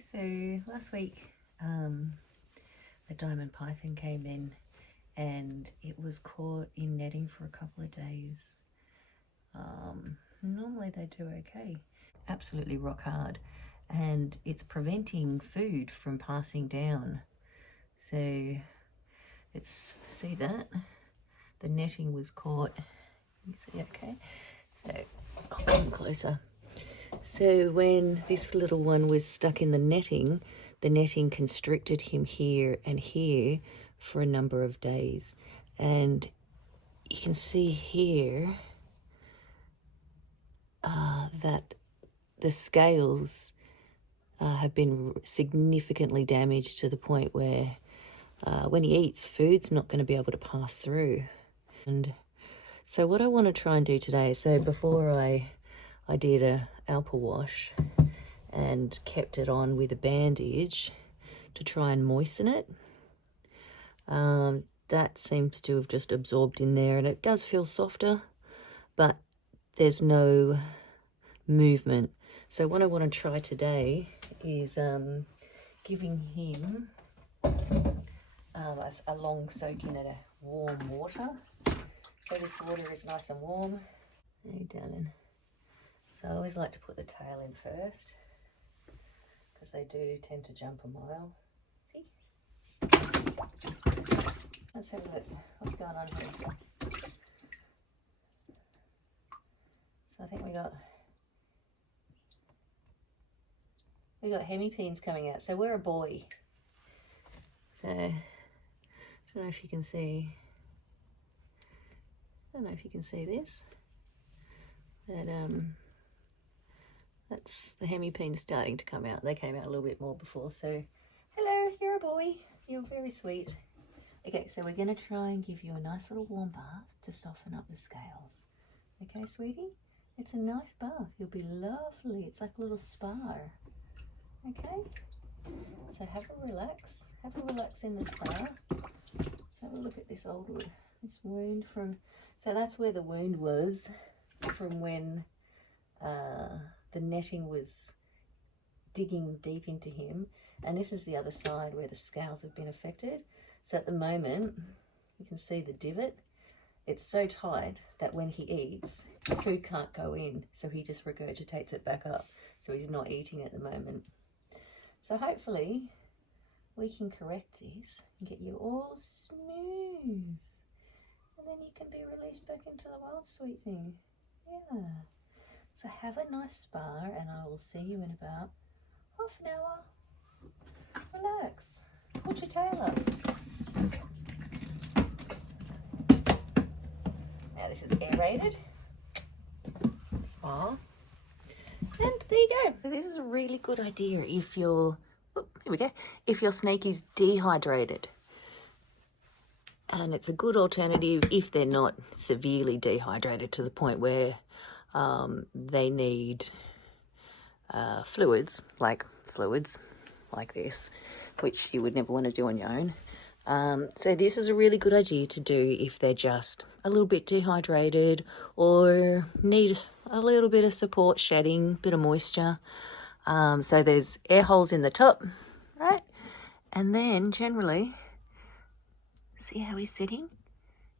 So last week the diamond python came in and it was caught in netting for a couple of days. Normally they do okay. Absolutely rock hard, and it's preventing food from passing down. So it's, see that? The netting was caught. You see, okay? So I'll come closer. So when this little one was stuck in the netting constricted him here and here for a number of days. And you can see here that the scales have been significantly damaged to the point where when he eats, food's not going to be able to pass through. And so what I want to try and do today, so before I did a alpa wash and kept it on with a bandage to try and moisten it. That seems to have just absorbed in there, and it does feel softer, but there's no movement. So what I want to try today is giving him a long soak in a warm water. So this water is nice and warm. Hey, darling. So I always like to put the tail in first because they do tend to jump a mile. See? Let's have a look. What's going on here? So I think we got hemipenes coming out. So we're a boy. So I don't know if you can see. I don't know if you can see this, but that's the hemipenes starting to come out. They came out a little bit more before. So hello, you're a boy. You're very sweet. Okay, so we're going to try and give you a nice little warm bath to soften up the scales. Okay, sweetie? It's a nice bath. You'll be lovely. It's like a little spa. Okay? So have a relax. Have a relax in the spa. Let's have a look at this this wound from... So that's where the wound was from when the netting was digging deep into him. And this is the other side where the scales have been affected. So at the moment, you can see the divot. It's so tight that when he eats, the food can't go in. So he just regurgitates it back up. So he's not eating at the moment. So hopefully we can correct this and get you all smooth. And then you can be released back into the world, sweet thing. Yeah. So have a nice spa, and I will see you in about half an hour. Relax. Put your tail up. Now this is aerated spa. And there you go. So this is a really good idea if your, here we go, if your snake is dehydrated. And it's a good alternative if they're not severely dehydrated to the point where they need fluids like this, which you would never want to do on your own. So this is a really good idea to do if they're just a little bit dehydrated or need a little bit of support shedding, bit of moisture. So there's air holes in the top, right? And then generally, see how he's sitting?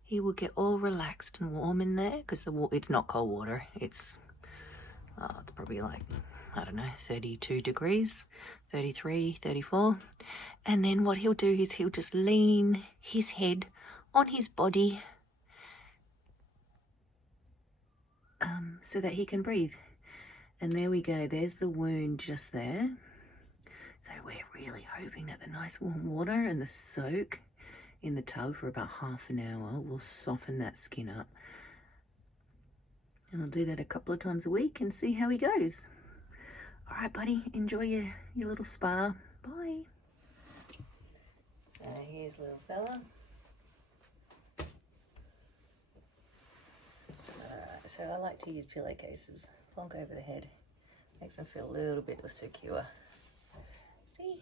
He will get all relaxed and warm in there because it's not cold water. It's probably like, I don't know, 32 degrees, 33, 34. And then what he'll do is he'll just lean his head on his body so that he can breathe. And there we go. There's the wound just there. So we're really hoping that the nice warm water and the soak in the tub for about half an hour will soften that skin up. And I'll do that a couple of times a week and see how he goes. All right, buddy, enjoy your little spa. Bye. So here's little fella. So I like to use pillowcases. Plonk over the head. Makes them feel a little bit secure. See?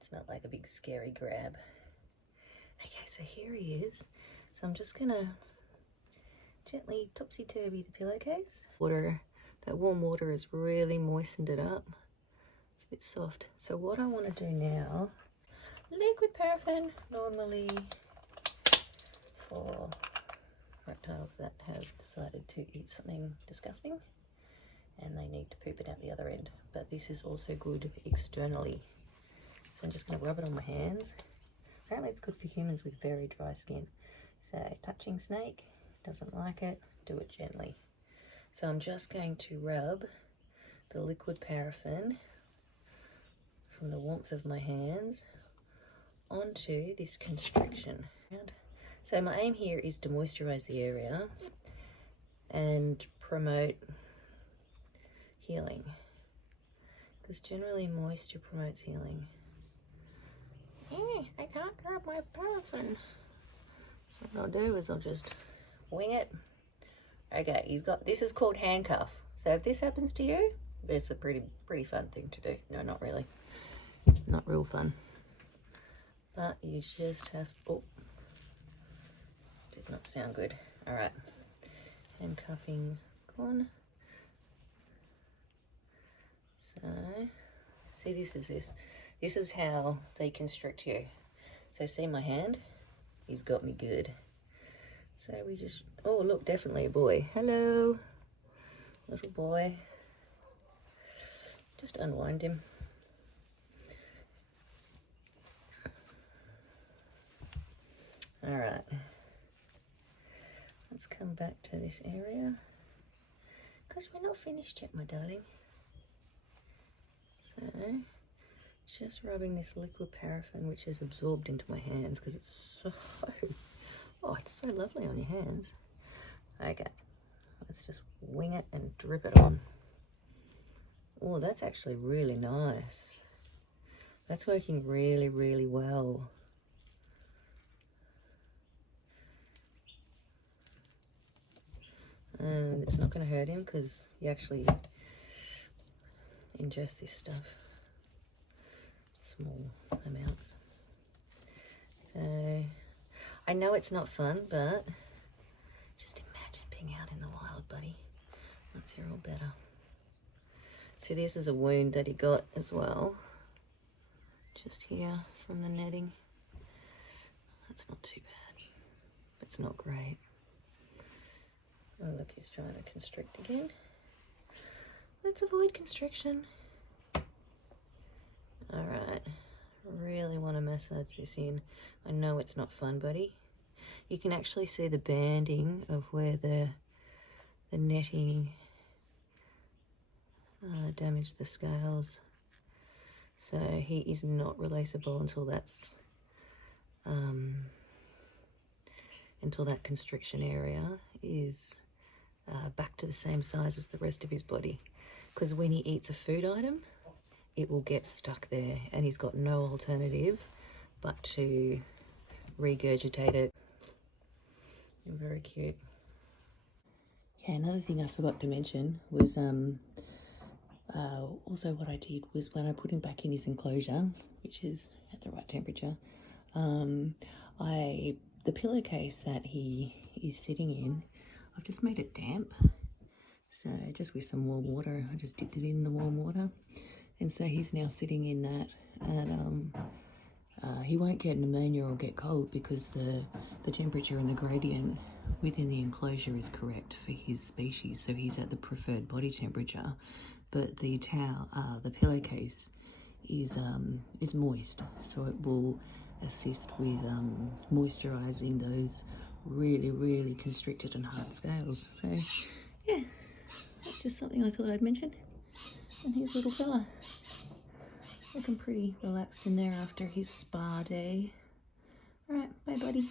It's not like a big scary grab. Okay, so here he is. So I'm just gonna gently topsy-turvy the pillowcase. That warm water has really moistened it up. It's a bit soft. So what I want to do now, liquid paraffin, normally for reptiles that have decided to eat something disgusting and they need to poop it out the other end. But this is also good externally. So I'm just going to rub it on my hands. Apparently it's good for humans with very dry skin. So touching snake, doesn't like it, do it gently. So I'm just going to rub the liquid paraffin from the warmth of my hands onto this constriction. So my aim here is to moisturize the area and promote healing, because generally moisture promotes healing. I can't grab my paraffin. So what I'll do is I'll just wing it. Okay, he's got, this is called handcuff. So if this happens to you, it's a pretty fun thing to do. No, not really. It's not real fun. But you just have, oh, did not sound good. All right, handcuffing gone. So, see, this is how they constrict you. So see my hand? He's got me good. So we just, oh look, definitely a boy. Hello, little boy. Just unwind him. All right, let's come back to this area, because we're not finished yet, my darling. So, just rubbing this liquid paraffin, which is absorbed into my hands, because it's so, oh, it's so lovely on your hands. Okay, let's just wing it and drip it on. Oh, that's actually really nice. That's working really, really well. And it's not going to hurt him because you actually ingest this stuff, small amounts. So I know it's not fun, but just imagine being out in the wild, buddy, once you're all better. So this is a wound that he got as well, just here from the netting. That's not too bad, but it's not great. Oh look, he's trying to constrict again. Let's avoid constriction. All right, really want to massage this in. I know it's not fun, buddy. You can actually see the banding of where the netting damaged the scales. So he is not releasable until that's until that constriction area is back to the same size as the rest of his body. Because when he eats a food item, it will get stuck there, and he's got no alternative but to regurgitate it. Very cute. Okay, another thing I forgot to mention was also what I did was when I put him back in his enclosure, which is at the right temperature, the pillowcase that he is sitting in, I've just made it damp. So just with some warm water, I just dipped it in the warm water. And so he's now sitting in that, and he won't get pneumonia or get cold because the temperature and the gradient within the enclosure is correct for his species. So he's at the preferred body temperature, but the towel, the pillowcase is moist. So it will assist with moisturizing those really, really constricted and hard scales. So yeah, that's just something I thought I'd mention. And his little fella, looking pretty relaxed in there after his spa day. All right, bye buddy.